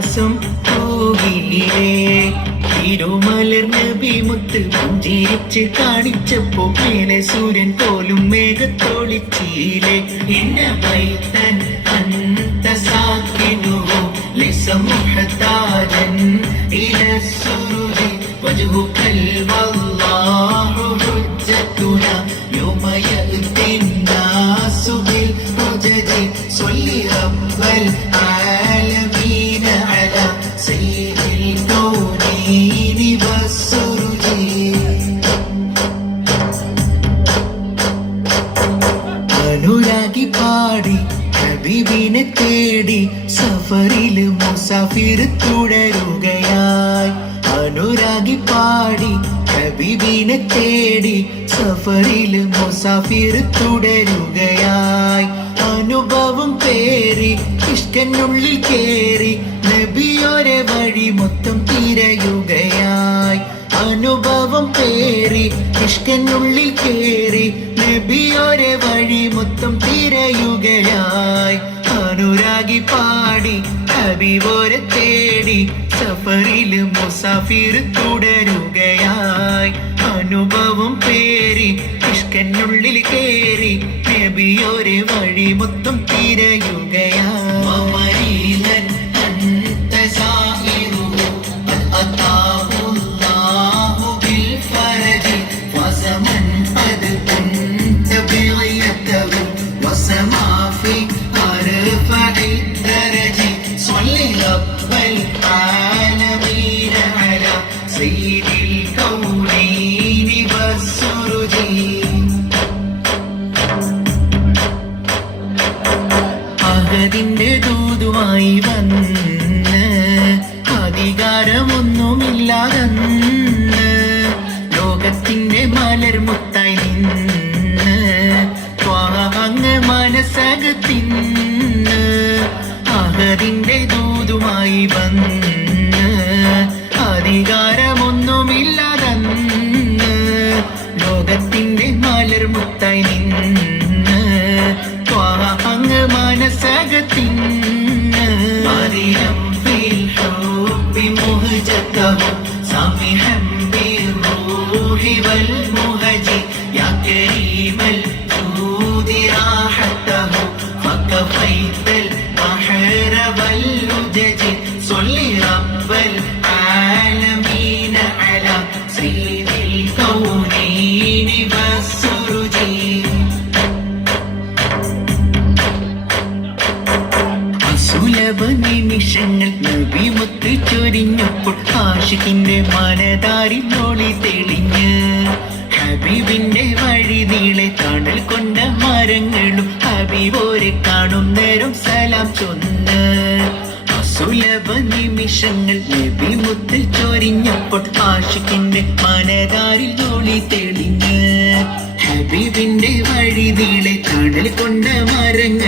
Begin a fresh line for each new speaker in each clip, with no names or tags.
ആകാശം കോവിലേ തിരുമലർ നബി പുഞ്ചിരിച്ച് കാണിച്ചപ്പോ മേലെ സൂര്യൻ പോലും മേഘത്തോളിച്ചീലെ എന്ന പൈത്തൻ അന്ത സാക്കിനു ലസമുഹതാരൻ ഇല സുരുതി വജുഹു കൽവല്ല അനുരാഗി പാടി ഹബീബിനെ തേടി സഫറിൽ മുസാഫിർ തുടരുകയായി. അനുരാഗി പാടി ഹബീബിനെ തേടി സഫറിൽ മുസാഫിർ തുടരുകയായി. അനുഭവം പേറി ഇഷ്ടനുള്ളിൽ കേറി നബിയോരെ വഴി മൊത്തം തിരയുകയായി. അനുഭവം പേറി ഇഷ്കനുള്ളിൽ കേറി നബിയോരെ വഴി മൊത്തം തിരയുകയായി. അനുരാഗി പാടി ഹബീബോരെ തേടി സഫറിൽ മുസാഫിർ തുടരുകയായി. അനുഭവം പേരി ഇഷ്കനുള്ളിൽ കേറി നബിയോരെ വഴി മൊത്തം തിരയുകയായി. അഹദിന്റെ ദൂതുമായി വന്ന് അധികാരമൊന്നുമില്ലാതെന്ന് ലോകത്തിന്റെ മലർമുത്തായി നിന്ന് അങ്ങ് മനസ്സകത്തിന്ന് سمحا بالروح والمهج يا كريم الجود راحته فكفيت അസുലഭ നിമിഷങ്ങൾ നബിമുത്ത് ചൊരിഞ്ഞപ്പോൾ ആഷിഖിന്റെ മനതാരി നോളി തെളിഞ്ഞ്. ഹബീബിന്റെ വഴി നീളെ തണൽ കൊണ്ട മരങ്ങളും ഹബീബോരെ കാണും നേരം സലാം ചൊന്ന്. സുലഭ നിമിഷങ്ങൾ നബിമുത്ത് ചൊരിഞ്ഞപ്പോൾ ആഷിഖിന്റെ മനതാരിൽ തോളി തെളിഞ്ഞ്. ഹബീബിന്റെ വഴി നീളെ തണൽ കൊണ്ട ഹബീബോരെ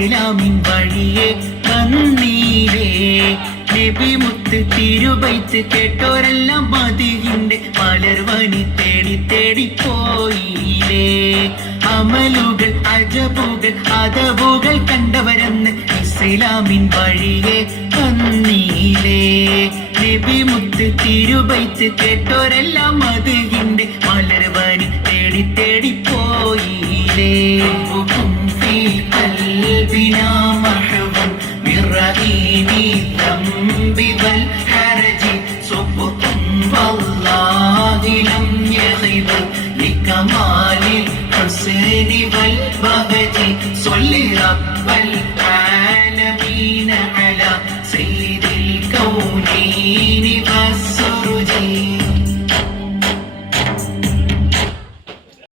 ഇസ്ലാമിൻ இஸ்லாமின் കണ്ണീരേ. கண்ணீரே നബിമുത്ത് തിരുവൈത്ത് കേട്ടോരെല്ലാം മതിയിന്റെ മലർവണി തേടി തേടി പോയില്ലേ. അമലുകൾ അജബുകൾ അതവുകൾ കണ്ടവരെന്ന് ഇസ്ലാമിൻ വഴിയെ കന്നീലേ നബിമുത്ത് തിരുവൈത്ത് കേട്ടോരെല്ലാം മതിയിന്റെ മലർവണി തേടി തേടി പോയില്ലേ. قلبنا مرحبا بالرهين الذنب والحرج صبكم والله لم يغب لكمال الحسن والبهج صل رب العالمين